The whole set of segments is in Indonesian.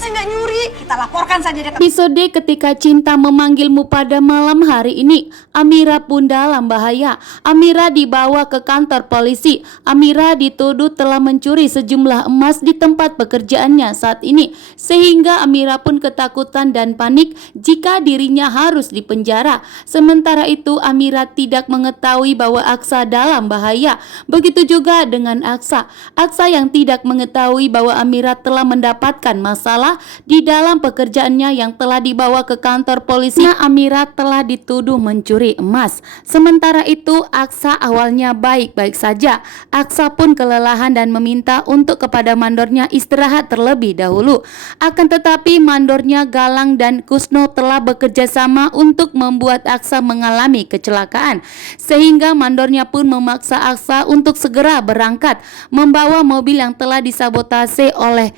saya nggak nyuri. Kita laporkan saja dia. Episode ketika cinta memanggilmu pada malam hari ini, Amira pun dalam bahaya. Amira dibawa ke kantor polisi. Amira dituduh telah mencuri sejumlah emas di tempat pekerjaannya saat ini, sehingga Amira pun ketakutan dan panik jika dirinya harus dipenjara. Sementara itu Amira tidak mengetahui bahwa Aksa dalam bahaya. Begitu juga dengan Aksa. Aksa yang tidak mengetahui bahwa Amira telah mendapatkan masalah di dalam pekerjaannya yang telah dibawa ke kantor polisi. Amira telah dituduh mencuri emas. Sementara itu Aksa awalnya baik-baik saja. Aksa pun kelelahan dan meminta untuk kepada mandornya istirahat terlebih dahulu. Akan tetapi mandornya Galang dan Kusno telah bekerja sama untuk membuat Aksa mengalami kecelakaan, sehingga mandornya pun memaksa Aksa untuk segera berangkat membawa mobil yang telah disabotase oleh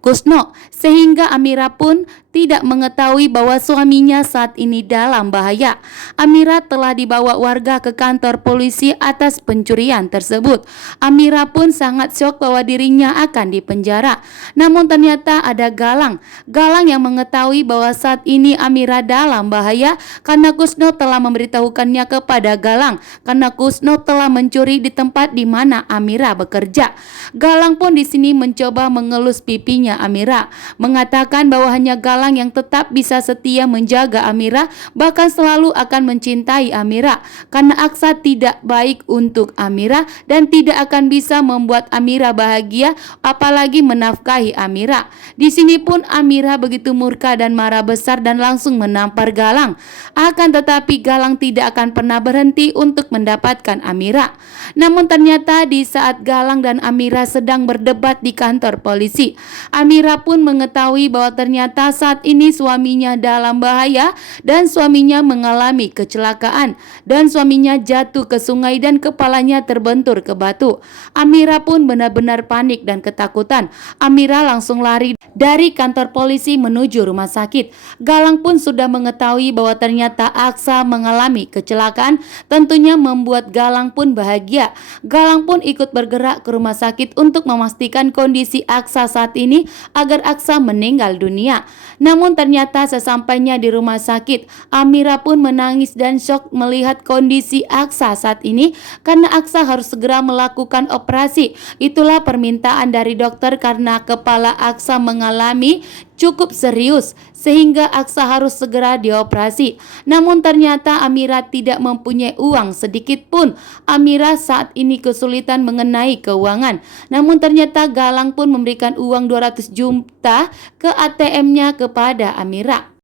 Kusno, sehingga Amira pun tidak mengetahui bahwa suaminya saat ini dalam bahaya. Amira telah dibawa warga ke kantor polisi atas pencurian tersebut. Amira pun sangat syok bahwa dirinya akan dipenjara. Namun ternyata ada Galang yang mengetahui bahwa saat ini Amira dalam bahaya karena Kusno telah memberitahukannya kepada Galang karena Kusno telah mencuri di tempat di mana Amira bekerja. Galang pun di sini mencoba mengelus pipinya Amira, mengatakan bahwa hanya Galang yang tetap bisa setia menjaga Amira, bahkan selalu akan mencintai Amira, karena Aksa tidak baik untuk Amira dan tidak akan bisa membuat Amira bahagia, apalagi menafkahi Amira. Di sini pun Amira begitu murka dan marah besar dan langsung menampar Galang. Akan tetapi Galang tidak akan pernah berhenti untuk mendapatkan Amira. Namun ternyata di saat Galang dan Amira sedang berdebat di kantor polisi, Amira pun mengetahui bahwa ternyata saat ini suaminya dalam bahaya dan suaminya mengalami kecelakaan dan suaminya jatuh ke sungai dan kepalanya terbentur ke batu. Amira pun benar-benar panik dan ketakutan. Amira langsung lari dari kantor polisi menuju rumah sakit. Galang pun sudah mengetahui bahwa ternyata Aksa mengalami kecelakaan, tentunya membuat Galang pun bahagia. Galang pun ikut bergerak ke rumah sakit untuk memastikan kondisi Aksa saat ini agar Aksa meninggal dunia. Namun ternyata sesampainya di rumah sakit, Amira pun menangis dan syok melihat kondisi Aksa saat ini karena Aksa harus segera melakukan operasi. Itulah permintaan dari dokter karena kepala Aksa mengalami cukup serius sehingga Aksa harus segera dioperasi. Namun ternyata Amira tidak mempunyai uang sedikit pun. Amira saat ini kesulitan mengenai keuangan. Namun ternyata Galang pun memberikan uang 200 juta ke ATM-nya kepada Amira.